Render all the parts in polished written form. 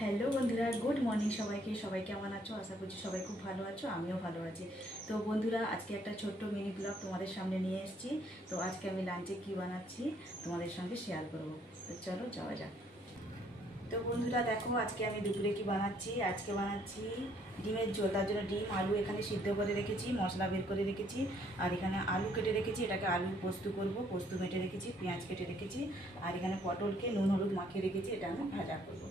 Hello বন্ধুরা, good morning সবাইকে। সবাই কেমন আছো? আশা করছি সবাই খুব ভালো আছো, আমিও ভালো আছি। তো বন্ধুরা, আজকে একটা ছোট্ট মিনি ব্লগ তোমাদের সামনে নিয়ে এসেছি। তো আজকে আমি লাঞ্চে কি বানাচ্ছি তোমাদের সঙ্গে শেয়ার করব। তো চলো যাওয়া যাক। তো বন্ধুরা দেখো, আজকে আমি দুপুরে কি বানাচ্ছি। আজকে বানাচ্ছি ডিমের ঝোল। তার জন্য ডিম আলু এখানে সিদ্ধ করে রেখেছি, মশলা বের করে রেখেছি। আর এখানে আলু কেটে রেখেছি, এটাকে আলু পোস্ত করব। পোস্ত বেটে রেখেছি, পেঁয়াজ কেটে রেখেছি। আর এখানে পটলকে নুন হলুদ মাখিয়ে রেখেছি, এটা আমি ভাজা করব।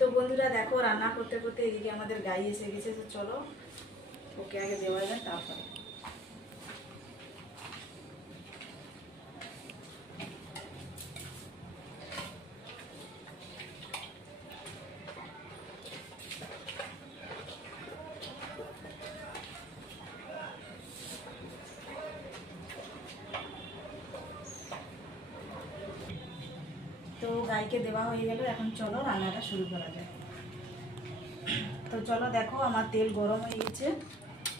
তো বন্ধুরা দেখো, রান্না করতে করতে এদিকে আমাদের গাই এসে গেছে। তো চলো ওকে আগে দেওয়া যায়, তারপরে। তো গাইকে দেওয়া হয়ে গেল, এখন চলো রান্নাটা শুরু করা যায়। তো চলো দেখো, আমার তেল গরম হয়ে গেছে,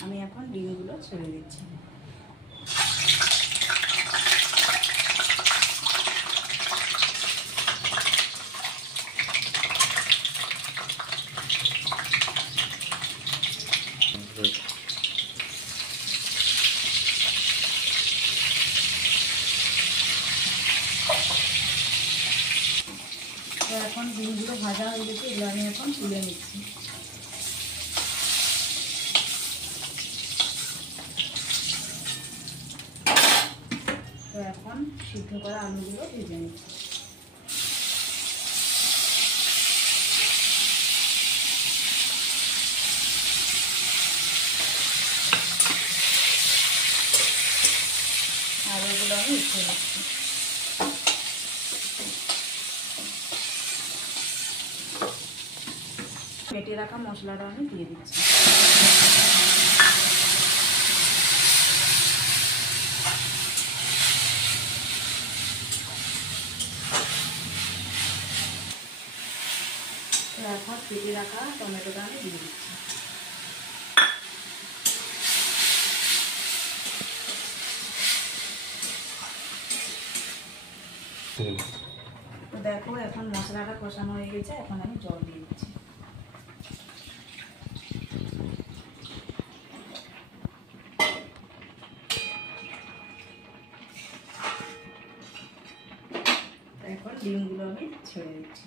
আমি এখন ডিমগুলো ছেড়ে দিচ্ছি। তো এখন ডিমগুলো ভাজা হয়ে গেছে, এগুলো আমি এখন তুলে নিচ্ছি। তো এখন সিদ্ধ করা আলুগুলো ভেজে নিচ্ছি। আর এগুলো আমি উঠিয়ে নিচ্ছি। বেটে রাখা মশলাটা আমি দিয়ে দিচ্ছি। এখন কেটে রাখা টমেটোটা আমি দিয়ে দিচ্ছি। তো দেখো, এখন মশলাটা কষানো হয়ে গেছে, এখন আমি জল দিয়ে দিচ্ছি। এখন ডিমগুলো আমি ছেড়ে দিচ্ছি।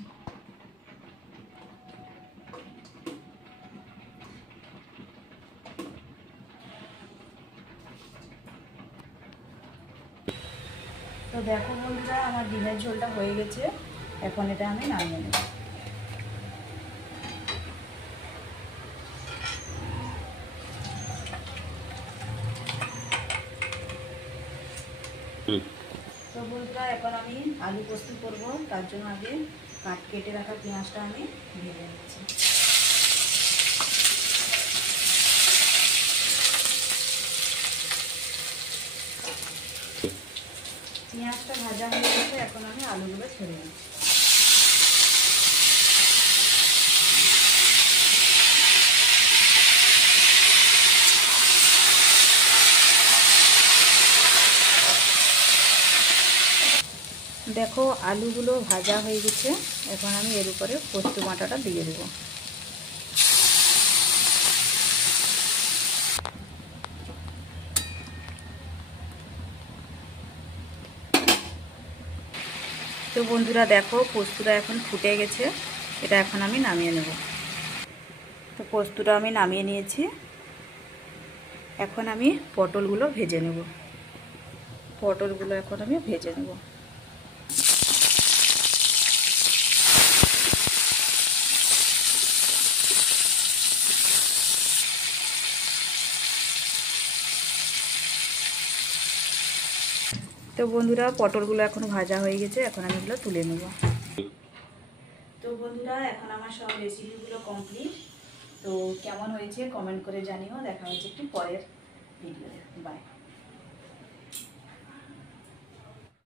তো দেখো বন্ধুরা, আমার ডিমের ঝোলটা হয়ে গেছে, এখন এটা আমি নামিয়ে নেব। তো বন্ধুরা, এখন আমি আলু পোস্ত করব। তার জন্য আগে কেটে রাখা পেঁয়াজটা আমি ভেজে নিচ্ছি। পেঁয়াজটা ভাজা হয়ে গেছে, এখন আমি আলুগুলো ছেড়ে নিচ্ছি। দেখো, আলুগুলো ভাজা হয়ে গেছে, এখন আমি এর উপরে পোস্ত বাটাটা দিয়ে দেবো। তো বন্ধুরা দেখো, পোস্তটা এখন ফুটে গেছে, এটা এখন আমি নামিয়ে নেব। তো পোস্তটা আমি নামিয়ে নিয়েছি, এখন আমি পটলগুলো ভেজে নেব। পটলগুলো এখন আমি ভেজে নেব। তো বন্ধুরা, পটলগুলো এখন ভাজা হয়ে গেছে, এখন আমি এগুলো তুলে নেব। তো বন্ধুরা, এখন আমার সব রেসিপিগুলো কমপ্লিট। তো কেমন হয়েছে কমেন্ট করে জানিও। দেখা হচ্ছে একটু পরের ভিডিওতে। বাই।